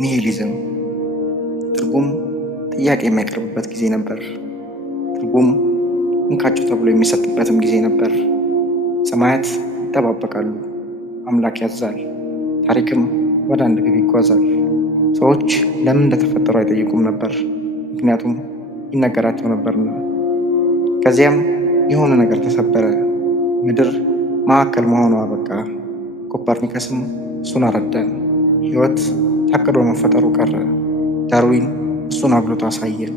ኒሂሊዝም ትርጉም ጥያቄ የማይቀርብበት ጊዜ ነበር። ትርጉም እንካችሁ ተብሎ የሚሰጥበትም ጊዜ ነበር። ሰማያት ይጠባበቃሉ፣ አምላክ ያዛል፣ ታሪክም ወደ አንድ ግብ ይጓዛል። ሰዎች ለምን እንደተፈጠሩ አይጠይቁም ነበር፣ ምክንያቱም ይነገራቸው ነበርና። ከዚያም የሆነ ነገር ተሰበረ። ምድር ማዕከል መሆኗ አበቃ። ኮፐርኒከስም እሱን አረዳን። ሕይወት ታቅዶ መፈጠሩ ቀረ። ዳርዊን እሱን አጉልቶ አሳየን።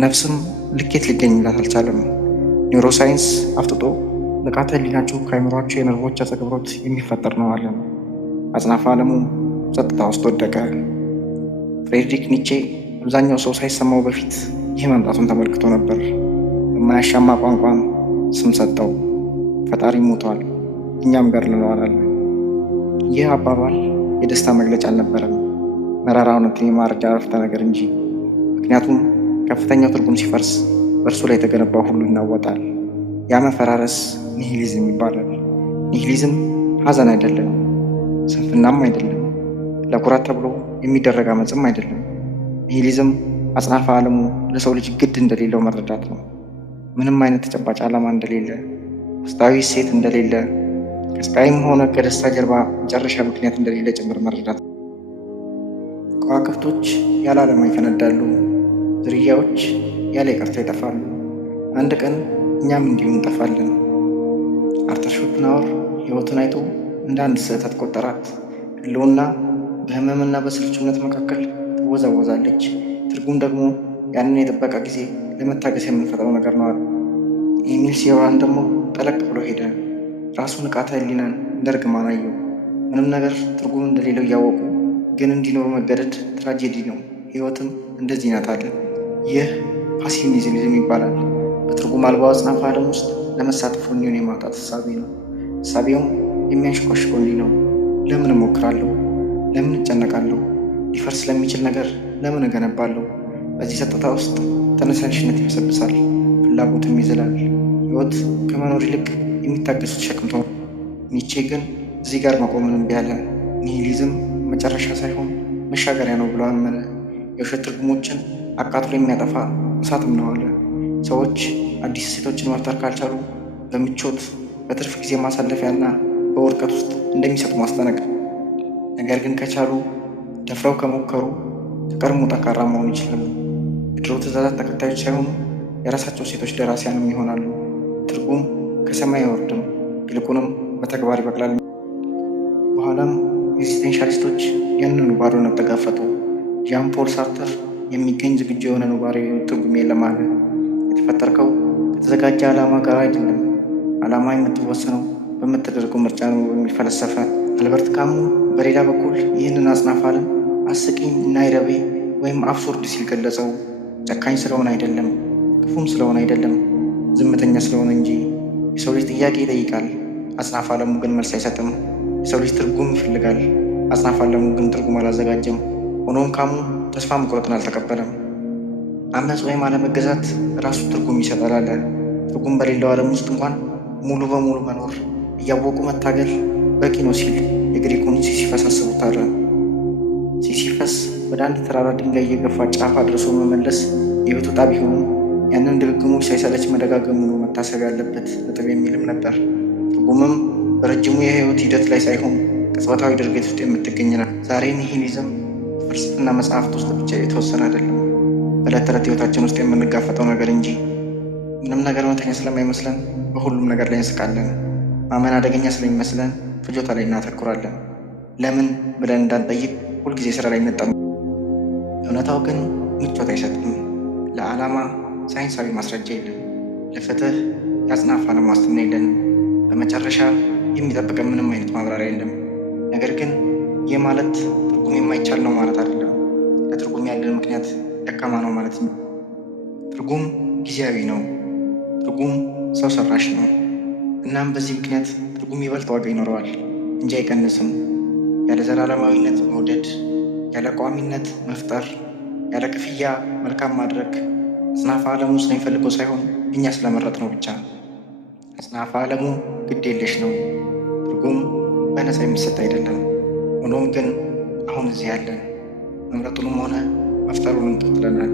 ነፍስም ልኬት ሊገኝላት አልቻለም። ኒውሮሳይንስ አፍጥጦ ንቃተ ህሊናችሁ ከአይምሯቸው የነርቮች አጸግብሮት የሚፈጠር ነው አለን። አጽናፈ ዓለሙ ጸጥታ ውስጥ ወደቀ። ፍሬድሪክ ኒቼ አብዛኛው ሰው ሳይሰማው በፊት ይህ መምጣቱን ተመልክቶ ነበር። በማያሻማ ቋንቋም ስም ሰጠው። ፈጣሪ ሞቷል፣ እኛም ገድለነዋል አለ። ይህ አባባል የደስታ መግለጫ አልነበረም፣ መራራ እውነትን የማረጃ አረፍተ ነገር እንጂ። ምክንያቱም ከፍተኛው ትርጉም ሲፈርስ በእርሱ ላይ የተገነባው ሁሉ ይናወጣል። ያ መፈራረስ ኒሂሊዝም ይባላል። ኒሂሊዝም ሐዘን አይደለም፣ ስንፍናም አይደለም፣ ለኩራት ተብሎ የሚደረግ አመፅም አይደለም። ኒሂሊዝም አጽናፈ ዓለሙ ለሰው ልጅ ግድ እንደሌለው መረዳት ነው። ምንም አይነት ተጨባጭ ዓላማ እንደሌለ፣ ውስጣዊ እሴት እንደሌለ፣ ከስቃይም ሆነ ከደስታ ጀርባ መጨረሻ ምክንያት እንደሌለ ጭምር መረዳት ነው። ከዋክብቶች ያለ ዓላማ ይፈነዳሉ፣ ዝርያዎች ያለ ይቅርታ ይጠፋሉ። አንድ ቀን እኛም እንዲሁ እንጠፋለን። አርተር ሾፕንሃወር ሕይወትን አይቶ እንደ አንድ ስህተት ቆጠራት። ህልውና በህመምና በስልቹነት መካከል ትወዛወዛለች። ትርጉም ደግሞ ያንን የጥበቃ ጊዜ ለመታገስ የምንፈጥረው ነገር ነው አሉ። ኤሚል ሲዮራን ደግሞ ጠለቅ ብሎ ሄደ። ራሱ ንቃተ ህሊናን እንደ እርግማን አየው። ምንም ነገር ትርጉም እንደሌለው እያወቁ ግን እንዲኖሩ መገደድ ትራጀዲ ነው። ህይወትም እንደዚህ ናት አለ። ይህ ፓሲቭ ኒሂሊዝም ይባላል። በትርጉም አልባው አጽናፈ ዓለም ውስጥ ለመሳተፍ ወኔውን የማውጣት እሳቤ ነው። እሳቤውም የሚያንሽኳሽከው እንዲህ ነው። ለምን እሞክራለሁ? ለምን እጨነቃለሁ? ሊፈርስ ስለሚችል ነገር ለምን እገነባለሁ? በዚህ ጸጥታ ውስጥ ተነሳሽነት ይበሰብሳል፣ ፍላጎትም ይዝላል። ህይወት ከመኖር ይልቅ የሚታገሱት ሸክም ነው። ኒቼ ግን እዚህ ጋር መቆምን እምቢ አለ። ኒሂሊዝም መጨረሻ ሳይሆን መሻገሪያ ነው ብሎ አመነ። የውሸት ትርጉሞችን አቃጥሎ የሚያጠፋ እሳትም ነው አለ። ሰዎች አዲስ እሴቶችን መፍጠር ካልቻሉ በምቾት በትርፍ ጊዜ ማሳለፊያና በውድቀት ውስጥ እንደሚሰጡ ማስጠነቅ፣ ነገር ግን ከቻሉ ደፍረው ከሞከሩ ከቀድሞ ጠንካራ መሆን ይችላሉ። የድሮ ትእዛዛት ተከታዮች ሳይሆኑ የራሳቸው ሴቶች ደራሲያንም ይሆናሉ። ትርጉም ከሰማይ አይወርድም፣ ይልቁንም በተግባር ይበቅላል። በኋላም ኤግዚስቴንሻሊስቶች ያንኑ ባዶነት ተጋፈጡ። ዣን ፖል ሳርተር የሚገኝ ዝግጁ የሆነ ኑባሬ ትርጉም የለም አለ። የተፈጠርከው ከተዘጋጀ ዓላማ ጋር አይደለም፣ ዓላማ የምትወሰነው በምትደርገው ምርጫ ነው በሚል ፈለሰፈ። አልበርት ካሙ በሌላ በኩል ይህንን አጽናፈ ዓለም አስቂኝ ናይረቤ ወይም አብሱርድ ሲል ገለጸው። ጨካኝ ስለሆነ አይደለም፣ ክፉም ስለሆነ አይደለም፣ ዝምተኛ ስለሆነ እንጂ። የሰው ልጅ ጥያቄ ይጠይቃል፣ አጽናፈ ዓለሙ ግን መልስ አይሰጥም። የሰው ልጅ ትርጉም ይፈልጋል፣ አጽናፈ ዓለሙ ግን ትርጉም አላዘጋጀም። ሆኖም ካሙ ተስፋ መቁረጥን አልተቀበለም። አመፅ ወይም አለመገዛት ራሱ ትርጉም ይሰጣል አለ። ትርጉም በሌለው ዓለም ውስጥ እንኳን ሙሉ በሙሉ መኖር እያወቁ መታገል በቂ ነው ሲል የግሪኩን ሲሲፈስ አስቡታል። ሲሲፈስ ወደ አንድ ተራራ ድንጋይ እየገፋ ጫፍ አድርሶ መመለስ የቤት ውጣ ቢሆንም ያንን ድግግሞች ሳይሰለች መደጋገሙ ነው መታሰብ ያለበት ነጥብ የሚልም ነበር። ትርጉምም በረጅሙ የህይወት ሂደት ላይ ሳይሆን ቅጽበታዊ ድርጊት ውስጥ የምትገኝ ናት። ዛሬ ኒሂሊዝም ፍልስፍና መጽሐፍት ውስጥ ብቻ የተወሰነ አይደለም፣ በዕለት ተዕለት ህይወታችን ውስጥ የምንጋፈጠው ነገር እንጂ። ምንም ነገር እውነተኛ ስለማይመስለን በሁሉም ነገር ላይ እንስቃለን። ማመን አደገኛ ስለሚመስለን ፍጆታ ላይ እናተኩራለን። ለምን ብለን እንዳንጠይቅ ሁልጊዜ ስራ ላይ እንጠም። እውነታው ግን ምቾት አይሰጥም። ለዓላማ ሳይንሳዊ ማስረጃ የለም፣ ለፍትህ የአጽናፈ ዓለም ዋስትና የለንም። በመጨረሻ የሚጠብቀን ምንም አይነት ማብራሪያ የለም። ነገር ግን ይህ ማለት ትርጉም የማይቻል ነው ማለት አይደለም። ለትርጉም ያለን ምክንያት ደካማ ነው ማለት ነው። ትርጉም ጊዜያዊ ነው። ትርጉም ሰው ሰራሽ ነው። እናም በዚህ ምክንያት ትርጉም ይበልጥ ዋጋ ይኖረዋል እንጂ አይቀንስም። ያለ ዘላለማዊነት መውደድ፣ ያለ ቋሚነት መፍጠር፣ ያለ ክፍያ መልካም ማድረግ አጽናፈ ዓለሙ ስለሚፈልገው ሳይሆን እኛ ስለመረጥ ነው ብቻ። አጽናፈ ዓለሙ ግድ የለሽ ነው። ትርጉም በነፃ የሚሰጥ አይደለም። ሆኖም ግን አሁን እዚህ ያለን መምረጡንም ሆነ መፍጠሩን ቀጥለናል።